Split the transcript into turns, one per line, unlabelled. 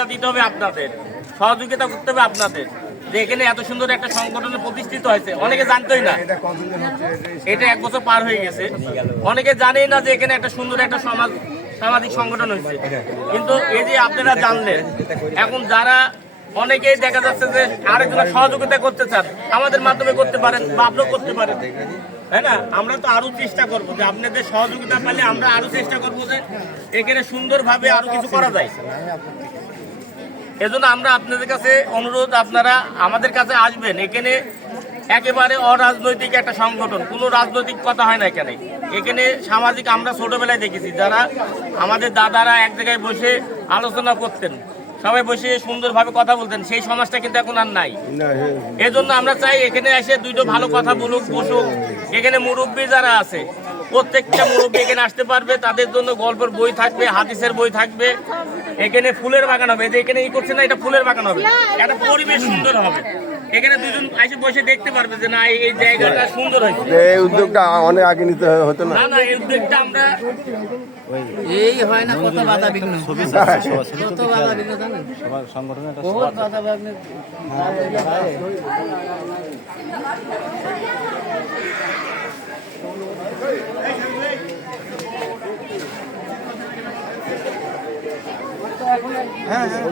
সহযোগিতা দিতে হবে আপনাদের। সহযোগিতা করতে হবে আপনাদের। যে এখানে এত সুন্দর একটা সংগঠন প্রতিষ্ঠিত হয়েছে, অনেকে জানতোই না। এটা এক বছর পার হয়ে গেছে। অনেকে জানেই না যে এখানে একটা সুন্দর একটা সমাজ সামাজিক সংগঠন হয়েছে। কিন্তু এই যে আপনারা জানলেন, এখন যারা অনেকেই দেখা যাচ্ছে যে আরেকজনের সহযোগিতা করতে চান, আমাদের মাধ্যমে করতে পারেন বা আপনিও করতে পারেন। তাই না? আমরা তো আরও চেষ্টা করব যে আপনাদের সহযোগিতা পেলে আমরা আরও চেষ্টা করব যে এখানে সুন্দরভাবে আরও কিছু করা যায়। এজন্য আমরা আপনাদের কাছে অনুরোধ আপনারা আমাদের কাছে আসবেন। এখানে একেবারে অরাজনৈতিক একটা সংগঠন। কোনো রাজনৈতিক কথা হয় না এখানে। এখানে সামাজিক আমরা ছোটবেলায় দেখেছি যারা আমাদের দাদারা এক জায়গায় বসে আলোচনা করতেন সবাই বসে সুন্দরভাবে কথা বলতেন সেই সমাজটা কিন্তু এখন আর নাই। এজন্য আমরা চাই এখানে এসে দুটো ভালো কথা বলুক বসুক। এখানে মুরব্বী যারা আছে প্রত্যেকটা মুরব্বী এখানে আসতে পারবে তাদের জন্য গল্পের বই থাকবে হাদিসের বই থাকবে। এখানে ফুলের বাগান হবে। যে এখানে ই করছে না এটা ফুলের বাগান হবে। একটা পরিবেশ সুন্দর হবে। এখানে দুজন এসে বসে দেখতে পারবে যে না এই- এই জায়গাটা সুন্দর হয়েছে।
এই উদ্যোগটা অনেক আগে নিতে হতো না?
না না এই উদ্যোগটা আমরা
এই হয় না কত বাধা বিঘ্ন। কত বাধা বিঘ্ন জানেন? বহুত বাধা বিঘ্ন। হ্যাঁ হ্যাঁ।